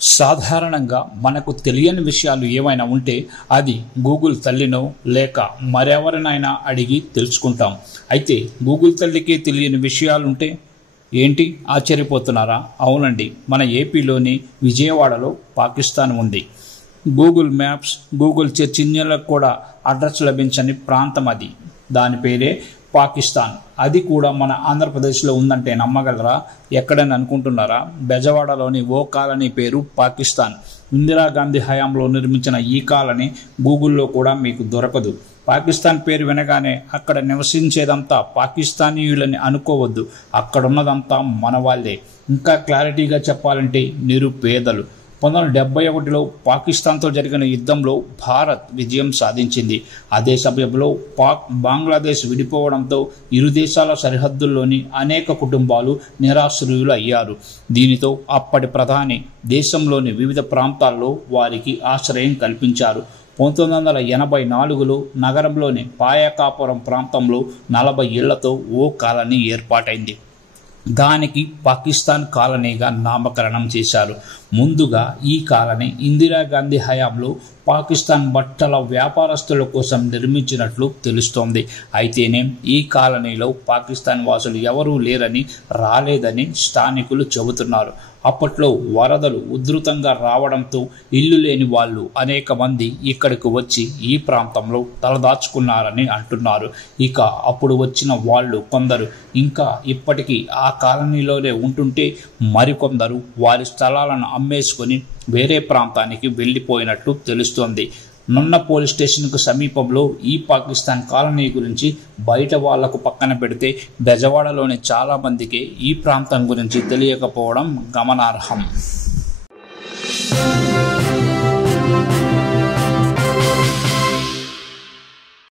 సాధారణంగా మనకు తెలియని విషయాలు ఏమైనా ఉంటే అది గూగుల్ తల్లినో లేక మరెవరినైనా అడిగి తెలుసుకుంటాం. అయితే గూగుల్ తల్లికి తెలియని విషయాలుంటే ఏంటి ఆశ్చర్యపోతున్నారా? అవునండి, మన ఏపీలోని విజయవాడలో పాకిస్తాన్ ఉంది. గూగుల్ మ్యాప్స్, గూగుల్ సెర్చ్ ఇంజిన్లకు కూడా అడ్రస్ లభించని ప్రాంతం అది. దాని పేరే పాకిస్తాన్. అది కూడా మన ఆంధ్రప్రదేశ్లో ఉందంటే నమ్మగలరా? ఎక్కడని అనుకుంటున్నారా? బెజవాడలోని ఓ కాలనీ పేరు పాకిస్తాన్. ఇందిరాగాంధీ హయాంలో నిర్మించిన ఈ కాలనీ గూగుల్లో కూడా మీకు దొరకదు. పాకిస్తాన్ పేరు వినగానే అక్కడ నివసించేదంతా పాకిస్తానీయులని అనుకోవద్దు. అక్కడున్నదంతా మన వాళ్ళే. ఇంకా క్లారిటీగా చెప్పాలంటే నిరుపేదలు. 1971లో పాకిస్తాన్తో జరిగిన యుద్ధంలో భారత్ విజయం సాధించింది. అదే సమయంలో బంగ్లాదేశ్ విడిపోవడంతో ఇరు దేశాల సరిహద్దుల్లోని అనేక కుటుంబాలు నిరాశ్రయులు అయ్యారు. దీనితో అప్పటి ప్రధాని దేశంలోని వివిధ ప్రాంతాల్లో వారికి ఆశ్రయం కల్పించారు. 1984లో నగరంలోని పాయకాపురం ప్రాంతంలో 40 ఇళ్లతో ఓ కాలనీ ఏర్పాటైంది. దానికి పాకిస్తాన్ కాలనీగా నామకరణం చేశారు. ముందుగా ఈ కాలనీ ఇందిరాగాంధీ హయాంలో పాకిస్తాన్ బట్టల వ్యాపారస్తుల కోసం నిర్మించినట్లు తెలుస్తోంది. అయితేనే ఈ కాలనీలో పాకిస్తాన్ వాసులు ఎవరూ లేరని, రాలేదని స్థానికులు చెబుతున్నారు. అప్పట్లో వరదలు ఉధృతంగా రావడంతో ఇల్లు లేని వాళ్ళు అనేక మంది ఇక్కడికి వచ్చి ఈ ప్రాంతంలో తలదాచుకున్నారని అంటున్నారు. ఇక అప్పుడు వచ్చిన వాళ్ళు కొందరు ఇంకా ఇప్పటికీ ఆ కాలనీలోనే ఉంటుంటే, మరికొందరు వారి స్థలాలను అమ్మేసుకొని వేరే ప్రాంతానికి వెళ్ళిపోయినట్టు తెలుస్తోంది. నున్న పోలీస్ స్టేషన్కు సమీపంలో ఈ పాకిస్తాన్ కాలనీ గురించి బయట వాళ్లకు పక్కన పెడితే బెజవాడలోని చాలా మందికి ఈ ప్రాంతం గురించి తెలియకపోవడం గమనార్హం.